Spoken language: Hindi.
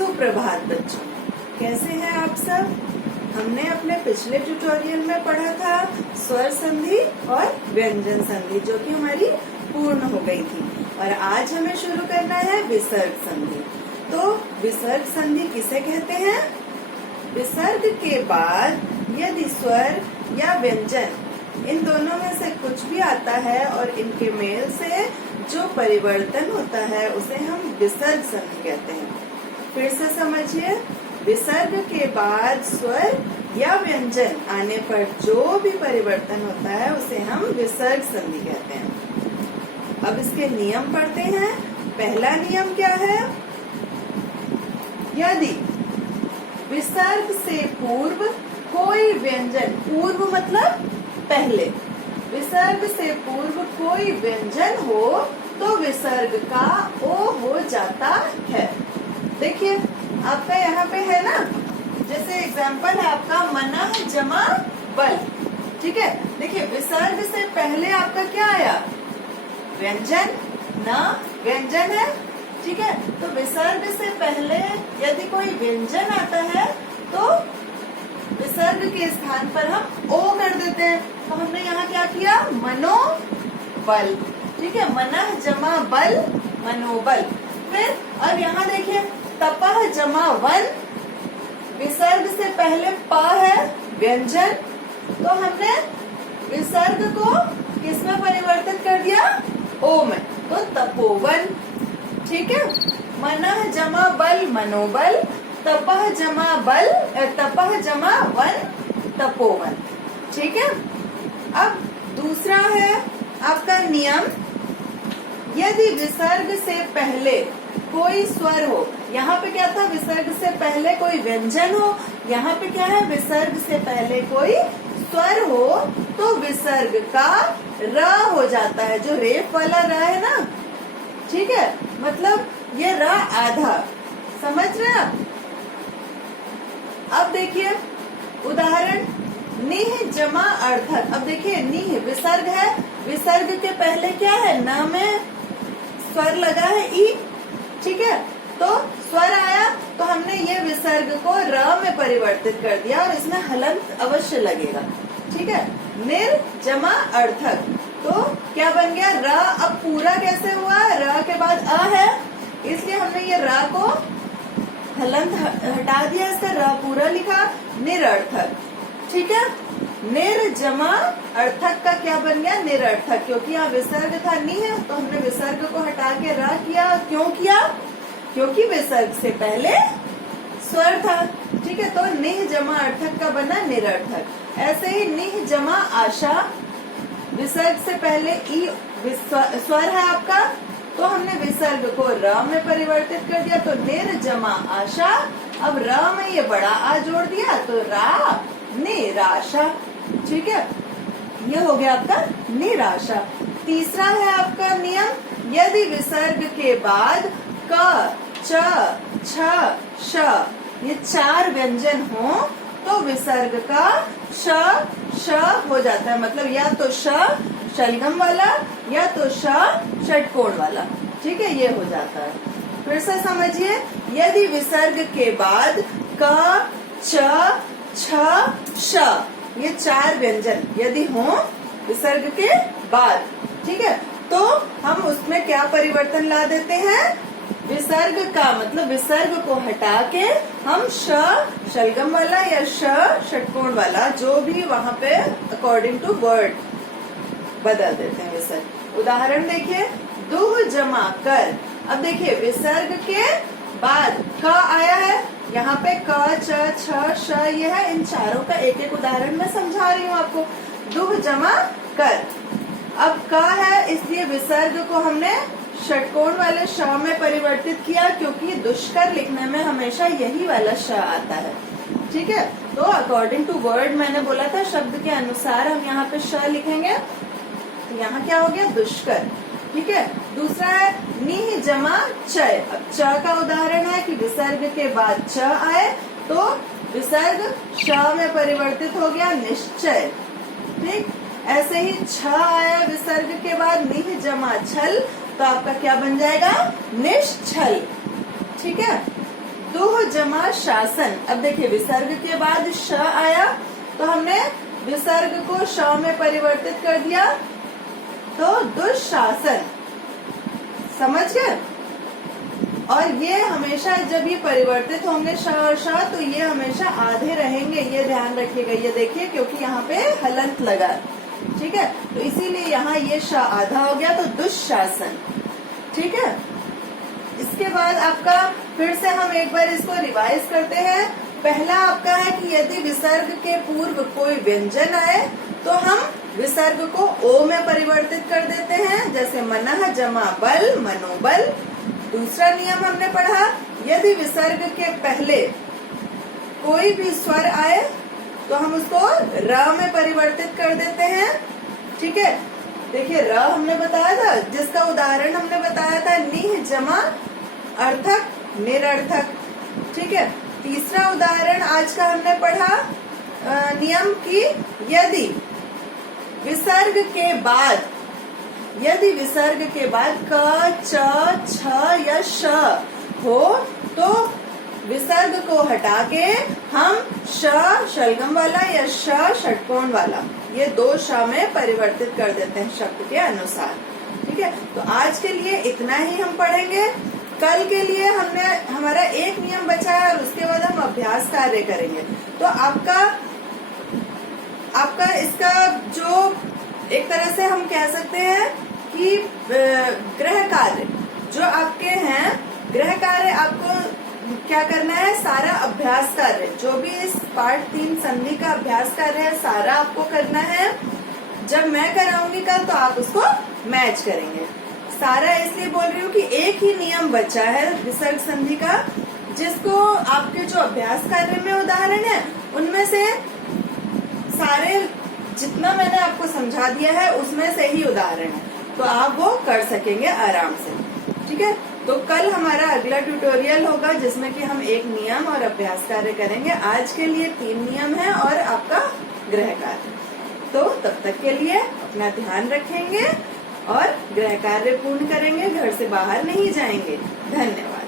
सुप्रभात बच्चों, कैसे हैं आप सब। हमने अपने पिछले ट्यूटोरियल में पढ़ा था स्वर संधि और व्यंजन संधि, जो कि हमारी पूर्ण हो गई थी। और आज हमें शुरू करना है विसर्ग संधि। तो विसर्ग संधि किसे कहते हैं? विसर्ग के बाद यदि स्वर या व्यंजन इन दोनों में से कुछ भी आता है और इनके मेल से जो परिवर्तन होता है उसे हम विसर्ग संधि कहते हैं। फिर से समझिए, विसर्ग के बाद स्वर या व्यंजन आने पर जो भी परिवर्तन होता है उसे हम विसर्ग संधि कहते हैं। अब इसके नियम पढ़ते हैं। पहला नियम क्या है? यदि विसर्ग से पूर्व कोई व्यंजन, पूर्व मतलब पहले, विसर्ग से पूर्व कोई व्यंजन हो तो विसर्ग का ओ हो जाता है। देखिए आपका यहाँ पे है ना, जैसे एग्जाम्पल है आपका मनः जमा बल, ठीक है। देखिए विसर्ग से पहले आपका क्या आया? व्यंजन, न व्यंजन है, ठीक है। तो विसर्ग से पहले यदि कोई व्यंजन आता है तो विसर्ग के स्थान पर हम ओ कर देते हैं। तो हमने यहाँ क्या किया? मनोबल, ठीक है। मनः जमा बल, मनोबल। फिर अब यहाँ देखिए तपः जमा वन, विसर्ग से पहले प है व्यंजन, तो हमने विसर्ग को किसमें परिवर्तित कर दिया? ओ में, तो तपोवन, ठीक है। मनः जमा बल, मनोबल, तपः जमा बल, तपः जमा वन, तपोवन, ठीक है। अब दूसरा है आपका नियम, यदि विसर्ग से पहले कोई स्वर हो, यहाँ पे क्या था? विसर्ग से पहले कोई व्यंजन हो, यहाँ पे क्या है? विसर्ग से पहले कोई स्वर हो तो विसर्ग का र हो जाता है। जो रेफ वाला र है ना, ठीक है, मतलब ये र आधा, समझ रहे हैं आप? अब देखिए उदाहरण, निह जमा अर्थक। अब देखिए निह विसर्ग है, विसर्ग के पहले क्या है? न में स्वर लगा है ई, ठीक है। तो स्वर आया तो हमने ये विसर्ग को र में परिवर्तित कर दिया और इसमें हलंत अवश्य लगेगा, ठीक है। निर जमा अर्थक, तो क्या बन गया? र। अब पूरा कैसे हुआ? र के बाद अ है, इसलिए हमने ये र को हलंत हटा दिया, इसका र पूरा लिखा, निरर्थक, ठीक है। निर जमा अर्थक का क्या बन गया? निरर्थक, क्योंकि यहाँ विसर्ग था नी है तो हमने विसर्ग को हटा के र किया। क्यों किया? क्योंकि विसर्ग से पहले स्वर था, ठीक है। तो निह जमा अर्थक का बना निरर्थक। ऐसे ही निह जमा आशा, विसर्ग से पहले ई स्वर है आपका, तो हमने विसर्ग को र में परिवर्तित कर दिया, तो निर जमा आशा। अब र में ये बड़ा आ जोड़ दिया तो रा निराशा, ठीक है। ये हो गया आपका निराशा। तीसरा है आपका नियम, यदि विसर्ग के बाद क, च, छ, श ये चार व्यंजन हो तो विसर्ग का श, श हो जाता है। मतलब या तो श शलगम वाला या तो श षटकोण वाला, ठीक है, ये हो जाता है। फिर से समझिए, यदि विसर्ग के बाद क, च, छ, श ये चार व्यंजन यदि हो विसर्ग के बाद, ठीक है, तो हम उसमें क्या परिवर्तन ला देते हैं? विसर्ग का मतलब विसर्ग को हटा के हम श शलगम वाला या श षटकोण वाला, जो भी वहाँ पे अकॉर्डिंग टू वर्ड बदल देते हैं विसर्ग। उदाहरण देखिए, दुह जमा कर। अब देखिए विसर्ग के बाद क आया है, यहाँ पे क, च, छ, श ये है। इन चारों का एक एक उदाहरण मैं समझा रही हूँ आपको। दुह जमा कर, अब क है इसलिए विसर्ग को हमने षटकोण वाले श में परिवर्तित किया, क्योंकि दुष्कर लिखने में हमेशा यही वाला श आता है, ठीक है। तो अकॉर्डिंग टू वर्ड मैंने बोला था, शब्द के अनुसार हम यहाँ पे श लिखेंगे, तो यहाँ क्या हो गया? दुष्कर, ठीक है। दूसरा है निह जमा चय। अब च का उदाहरण है कि विसर्ग के बाद च आए तो विसर्ग श में परिवर्तित हो गया, निश्चय, ठीक। ऐसे ही छ आया विसर्ग के बाद निह जमा छल, तो आपका क्या बन जाएगा? निश्चल, ठीक है। दुह जमा शासन। अब देखिए विसर्ग के बाद श आया तो हमने विसर्ग को श में परिवर्तित कर दिया, तो दुशासन। समझ गए? और ये हमेशा जब ये परिवर्तित होंगे श और श, तो ये हमेशा आधे रहेंगे, ये ध्यान रखिएगा। ये देखिए क्योंकि यहाँ पे हलंत लगा, ठीक है, तो इसीलिए यहाँ ये श आधा हो गया, तो दुशासन। ठीक है, इसके बाद आपका फिर से हम एक बार इसको रिवाइज करते हैं। पहला आपका है कि यदि विसर्ग के पूर्व कोई व्यंजन आए तो हम विसर्ग को ओ में परिवर्तित कर देते हैं, जैसे मनः जमा बल, मनोबल। दूसरा नियम हमने पढ़ा, यदि विसर्ग के पहले कोई भी स्वर आए तो हम उसको र में परिवर्तित कर देते हैं। ठीक है, देखिए र हमने बताया था, जिसका उदाहरण हमने बताया था निह जमा अर्थक, निरर्थक। ठीक है, तीसरा उदाहरण आज का हमने पढ़ा नियम की यदि विसर्ग के बाद क, च, छ या श हो तो विसर्ग को हटा के हम श शलगम वाला या श षटकोण वाला, ये दो श में परिवर्तित कर देते हैं शब्द के अनुसार। ठीक है, तो आज के लिए इतना ही हम पढ़ेंगे। कल के लिए हमारा एक नियम बचा है और उसके बाद हम अभ्यास कार्य करेंगे। तो आपका इसका जो एक तरह से हम कह सकते हैं कि गृह कार्य जो आपके हैं, गृह कार्य आपको क्या करना है, सारा अभ्यास कार्य जो भी इस पार्ट 3 संधि का अभ्यास कार्य है सारा आपको करना है। जब मैं कराऊंगी कल तो आप उसको मैच करेंगे। सारा इसलिए बोल रही हूँ कि एक ही नियम बचा है विसर्ग संधि का, जिसको आपके जो अभ्यास कार्य में उदाहरण है उनमें से सारे जितना मैंने आपको समझा दिया है उसमें से ही उदाहरण है, तो आप वो कर सकेंगे आराम से। ठीक है, तो कल हमारा अगला ट्यूटोरियल होगा जिसमें कि हम एक नियम और अभ्यास कार्य करेंगे। आज के लिए 3 नियम है और आपका गृह कार्य। तो तब तक के लिए अपना ध्यान रखेंगे और गृह कार्य पूर्ण करेंगे, घर से बाहर नहीं जाएंगे। धन्यवाद।